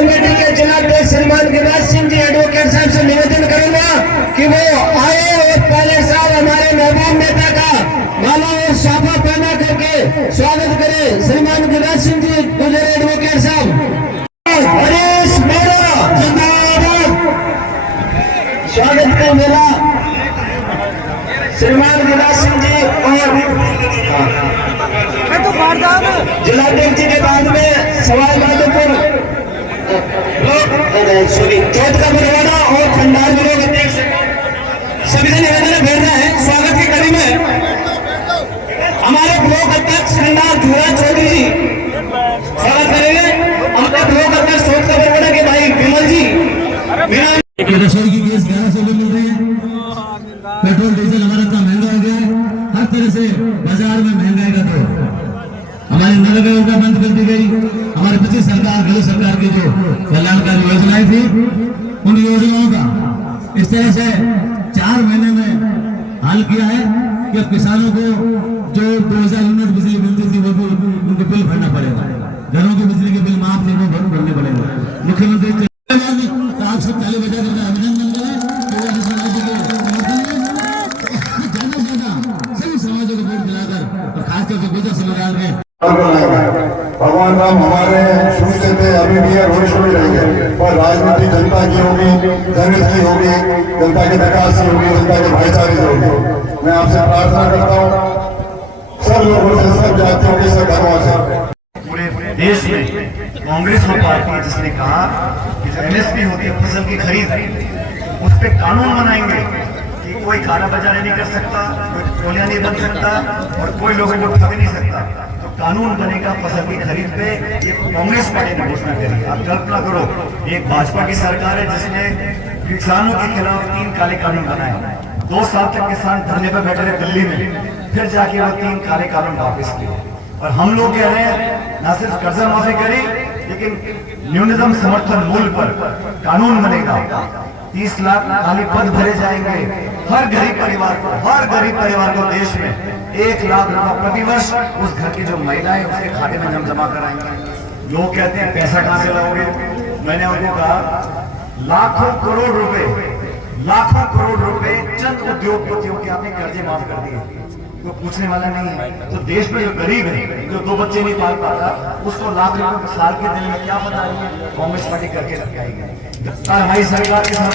Committee के जिलाध्यक्ष श्रीमान गिरिराज सिंह जी एडवोकेट साहब से निवेदन करूंगा कि वो आए और पहले साहब हमारे महबूब नेता का माला और साफा पहना करके स्वागत करें। श्रीमान गिरिराज सिंह जी गुजर एडवोकेट साहब, हरीश मेरा जिंदाबाद। स्वागत करें मेरा श्रीमान गिरिराज सिंह जी और जिलाध्यक्ष जी के बाद में सवाई माधोपुर चौथ का बरवाड़ा और खंडार ब्लॉक अध्यक्ष सभी से निवेदन भेज रहे हैं। स्वागत की कड़ी में हमारे ब्लॉक अध्यक्ष खंडार धूरा चौधरी जी स्वागत करेंगे। हमारे ब्लॉक अध्यक्ष चौथ का बरवाड़ा के भाई विमल जी। रसोई की गैस 1100 रुपये मिल रही है, पेट्रोल डीजल हमारा इतना महंगा हो गया है, हर तरह से बाजार में महंगाई का दौर। हमारी नरेगा योजना बंद कर दी गई। हमारी पिछली सरकार गलत सरकार की जो कल्याणकारी योजनाएं थी उन योजनाओं का इस तरह से 4 महीने में हाल किया है कि अब किसानों को जो 2000 यूनिट बिजली मिलती थी वो उनको बिल भरना पड़ेगा। घरों के बिजली के बिल माफ थे वो भरने पड़ेगा। मुख्यमंत्री आप सब ताली बजा करके अभिनंदन करें। सभी समाजों को वोट दिलाकर और खासतौर से गुजर समुदाय में भगवान राम हमारे शुरू से थे, अभी भी है, भविष्य में रहेंगे। पर राजनीति जनता की होगी, जनहित की होगी, जनता के विकास की होगी, जनता के भाईचारे से होगी। मैं आपसे प्रार्थना करता हूँ सब लोगों से, सब जातियों के, सब धर्मों से। पूरे देश में कांग्रेस वो पार्टी है जिसने कहा कि जो एमएसपी होती है फसल की खरीद, उस पर कानून बनाएंगे कि कोई काला बाजारी नहीं कर सकता, कोई टोलियां नहीं बन सकता और कोई लोगों को ठग नहीं सकता। तो कानून बनेगा फसल की खरीद पे। ये कांग्रेस पार्टी ने घोषणा करी। आप कल्पना करो, एक भाजपा की सरकार है जिसने किसानों के खिलाफ 3 काले कानून बनाए। 2 साल तक किसान धरने पर बैठे रहे दिल्ली में, फिर जाके वो 3 काले कानून वापस किए। और हम लोग कह रहे हैं न सिर्फ कर्जा माफी करी, लेकिन न्यूनतम समर्थन मूल्य पर कानून बनेगा। 30 लाख खाली पद भरे जाएंगे। हर गरीब परिवार को देश में 1 लाख रुपया प्रतिवर्ष उस घर की जो महिलाएं उसके खाते में हम जमा कराएंगे। लोग कहते हैं पैसा कहां से लाओगे? मैंने उनको कहा लाखों करोड़ रुपए चंद उद्योगपतियों के आपने कर्जे माफ कर दिए। तो पूछने वाला नहीं है। तो देश में जो गरीब है, जो 2 बच्चे नहीं पाल पाता, उसको लाख रुपए साल के दिन में क्या पता है कांग्रेस पार्टी करके रखेगी। हमारी सरकार के साथ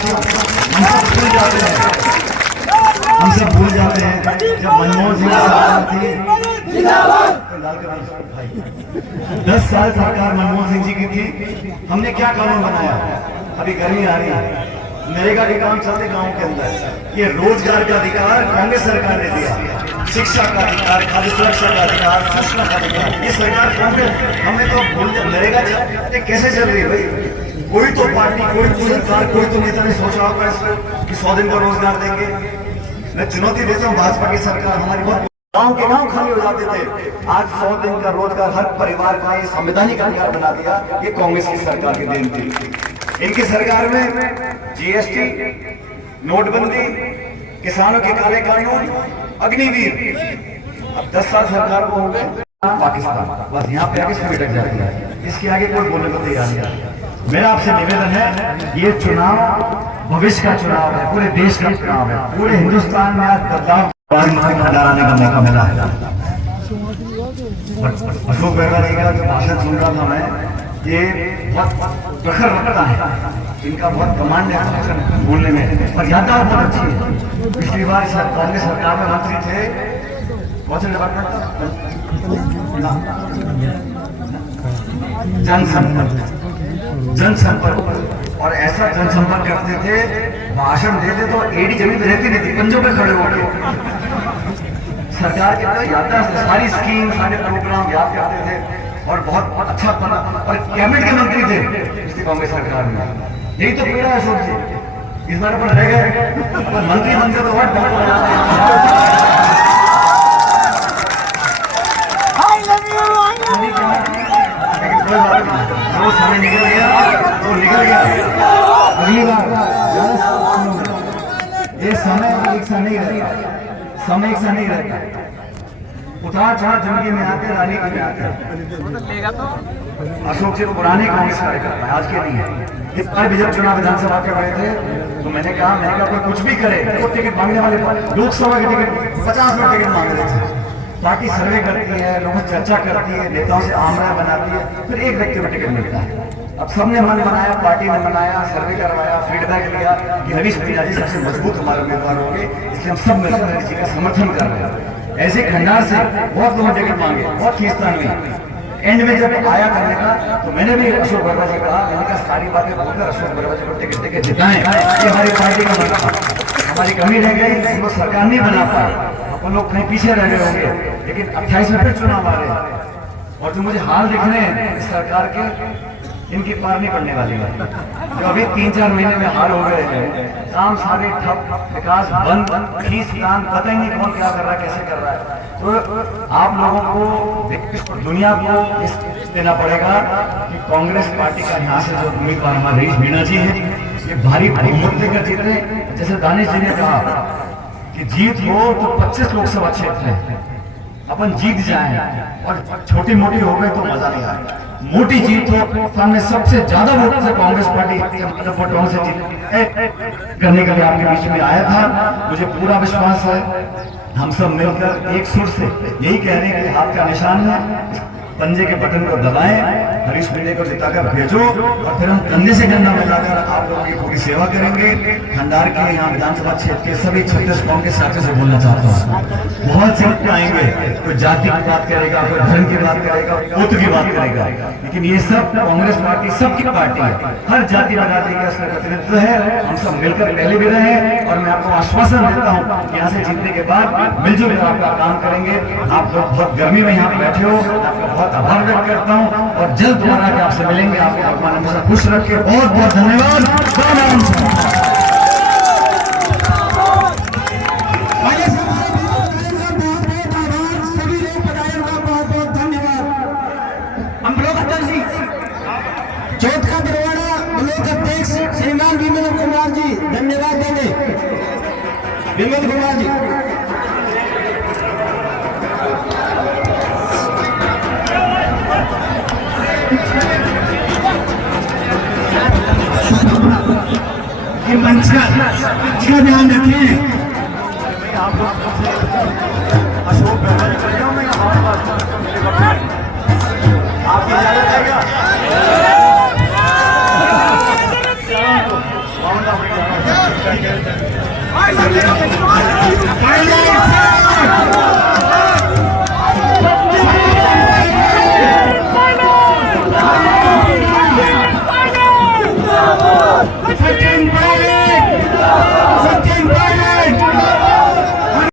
हम सब भूल जाते हैं जब मनमोहन सिंह सरकार थी, भाई 10 साल सरकार मनमोहन सिंह जी की थी। हमने क्या कानून बनाया? अभी गर्मी आ रही है, नरेगा के काम चलते गांव के अंदर। ये रोजगार का अधिकार कांग्रेस सरकार ने दिया, शिक्षा का अधिकार, खाद्य सुरक्षा का अधिकार, सूचना का अधिकार, ये सरकार कांग्रेस। हमने तो नरेगा कैसे चल रही है भाई? कोई तो पार्टी, कोई सरकार, कोई तो नेता ने सोचा होगा इस पर कि 100 दिन का रोजगार देंगे। मैं चुनौती देता हूँ भाजपा की सरकार, हमारी बहुत गांव के गांव खाली हो जाते थे, आज 100 दिन का रोजगार हर परिवार का ये संवैधानिक अधिकार बना दिया। ये कांग्रेस की सरकार की देन थी। इनकी सरकार में जीएसटी, नोटबंदी, किसानों के काले कानून, अग्निवीर। अब 10 साल सरकार को हो गए, पाकिस्तान बस यहाँ पे आगे सभी अटक जाती है। इसके आगे कोई बोलने को तैयार नहीं है। मेरा आपसे निवेदन है, ये चुनाव भविष्य का चुनाव है, पूरे देश का चुनाव है। पूरे हिंदुस्तान में आज बदलाव कराने का मौका मिला है। अशोक गहलोत का जो भाषण सुन रहा था मैं, ये बहुत प्रखर रखता है, इनका बहुत कमांड है भाषण बोलने में, और यात्रा बहुत अच्छी है। पिछली बार कांग्रेस सरकार में मंत्री थे, कौन से डिपार्टमेंट था? जनसंपर्क। और ऐसा जनसंपर्क करते थे, भाषण देते तो एडी जमीन रहती नहीं थी, पंजों पे खड़े होकर सरकार के अंदर याददाश्त, सारी स्कीम, सारे प्रोग्राम याद करते थे और बहुत अच्छा बना और कैबिनेट के मंत्री थे पिछली कांग्रेस सरकार में। यही तो पीड़ा है अशोक जी, इस बार पर रह गए मंत्री बनते तो बहुत कोई बात नहीं, वो समय निकल गया तो निकल गया। अगली बार ये समय एक सा नहीं रहता, समय एक सा नहीं रहता। उतार चढ़ाव जिंदगी में आते, रानी में आते। अशोक जी पुराने कांग्रेस कार्यकर्ता है, आज के नहीं है। इस बार भी जब चुनाव विधानसभा के गए थे तो मैंने कहा कोई कुछ भी करे, वो टिकट मांगने वाले लोकसभा के टिकट 50 लोग टिकट मांग रहे थे। पार्टी सर्वे करती है, लोगों से चर्चा करती है, नेताओं से आमना बनाती है, फिर एक व्यक्ति को टिकट मिलता है। अब सबने मन बनाया, पार्टी ने बनाया, सर्वे करवाया, फीडबैक लिया कि हरीश मीणा जी सबसे मजबूत हमारे उम्मीदवार होंगे, इसलिए हम सब मिलकर हरीश जी का समर्थन कर रहे हैं। ऐसे खंडार से बहुत लोगों ने टिकट मांगे, बहुत खींचतान हुई। एंड में जब आया करने का तो मैंने भी अशोक वर्मा से कहा, मैंने कहा सारी बातें बोलकर अशोक वर्मा जी को टिकट देकर जिताएं, ये हमारी पार्टी का मन था। हमारी कमी रह गई, हम लोग सरकार नहीं बना पाए, अपन लोग कहीं पीछे रह गए होंगे, लेकिन 28 में फिर चुनाव आ रहे हैं और जो मुझे हाल दिख रहे हैं इस सरकार के, इनकी पार नहीं पड़ने वाली है। जो अभी 3-4 महीने में हाल हो गए हैं, काम सारे ठप, विकास बंद, खींचतान, पता ही नहीं कौन क्या कर रहा है, कैसे कर रहा है। तो आप लोगों को, दुनिया को इस देना पड़ेगा कि कांग्रेस पार्टी का यहाँ से जो उम्मीदवार हमारे हरीश मीणा जी हैं, ये भारी बहुमत लेकर जीत रहे। जैसे दानिश जी ने कहा कि जीत हो तो 25 लोकसभा क्षेत्र है, अपन जीत जाएं और छोटी मोटी हो गई तो मजा नहीं आएगा। मोटी जीत हो, सामने सबसे ज्यादा वोट से कांग्रेस पार्टी वोटों से जीत करने के लिए आपके बीच में आया था। मुझे पूरा विश्वास है हम सब मिलकर एक सुर से यही कह रहे हैं कि हाथ का निशान है, पंजे के बटन को दबाएं, हरीश मीणा को जिताकर भेजो और फिर हम कंधे से कंधा मिलाकर आप लोगों की पूरी सेवा करेंगे। खंडार के यहाँ विधानसभा क्षेत्र के सभी 36 कांग्रेस साथियों से बोलना चाहता हूँ, बहुत से लोग आएंगे, कोई जाति की बात करेगा, कोई धर्म की बात करेगा, गोत्र की बात करेगा, लेकिन ये सब कांग्रेस पार्टी सबकी पार्टी है, हर जाति बिरादरी का इसमें प्रतिनिधित्व है। हम सब मिलकर पहले भी रहे और मैं आपको आश्वासन देता हूँ कि यहाँ से जीतने के बाद मिलजुल कर आपका काम करेंगे। आप लोग बहुत गर्मी में यहाँ बैठे हो, आपका बहुत आभार व्यक्त करता हूँ और जल्द दोबारा के आपसे मिलेंगे। आपको भगवान हमेशा खुश रखे, बहुत बहुत धन्यवाद। चौथ का बरवाड़ा ब्लॉक अध्यक्ष श्रीमान विमल कुमार जी धन्यवाद देंगे। विमल कुमार जी मंच का ध्यान रखें।